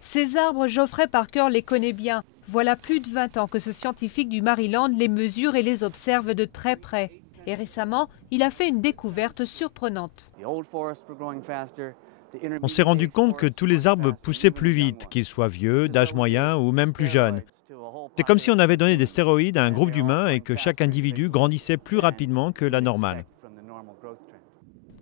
Ces arbres, Geoffrey Parker les connaît bien. Voilà plus de 20 ans que ce scientifique du Maryland les mesure et les observe de très près. Et récemment, il a fait une découverte surprenante. On s'est rendu compte que tous les arbres poussaient plus vite, qu'ils soient vieux, d'âge moyen ou même plus jeunes. C'est comme si on avait donné des stéroïdes à un groupe d'humains et que chaque individu grandissait plus rapidement que la normale.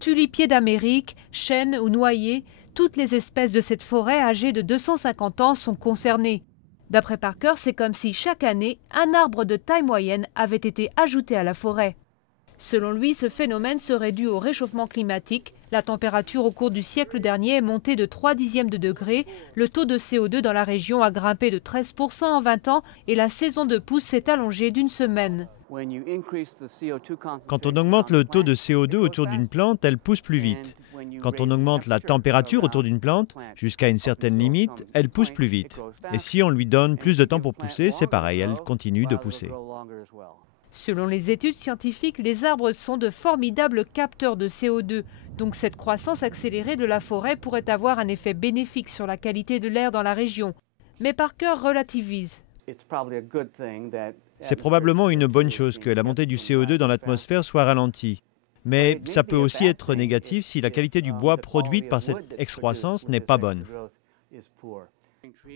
Tulipiers d'Amérique, chênes ou noyers, toutes les espèces de cette forêt âgée de 250 ans sont concernées. D'après Parker, c'est comme si chaque année, un arbre de taille moyenne avait été ajouté à la forêt. Selon lui, ce phénomène serait dû au réchauffement climatique. La température au cours du siècle dernier est montée de 0,3 degré. Le taux de CO2 dans la région a grimpé de 13% en 20 ans et la saison de pousse s'est allongée d'une semaine. Quand on augmente le taux de CO2 autour d'une plante, elle pousse plus vite. Quand on augmente la température autour d'une plante, jusqu'à une certaine limite, elle pousse plus vite. Et si on lui donne plus de temps pour pousser, c'est pareil, elle continue de pousser. Selon les études scientifiques, les arbres sont de formidables capteurs de CO2. Donc cette croissance accélérée de la forêt pourrait avoir un effet bénéfique sur la qualité de l'air dans la région. Mais Parker relativise. C'est probablement une bonne chose que la montée du CO2 dans l'atmosphère soit ralentie. Mais ça peut aussi être négatif si la qualité du bois produite par cette excroissance n'est pas bonne.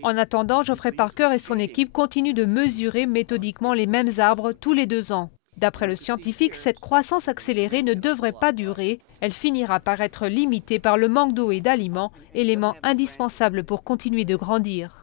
En attendant, Geoffrey Parker et son équipe continuent de mesurer méthodiquement les mêmes arbres tous les 2 ans. D'après le scientifique, cette croissance accélérée ne devrait pas durer. Elle finira par être limitée par le manque d'eau et d'aliments, éléments indispensables pour continuer de grandir.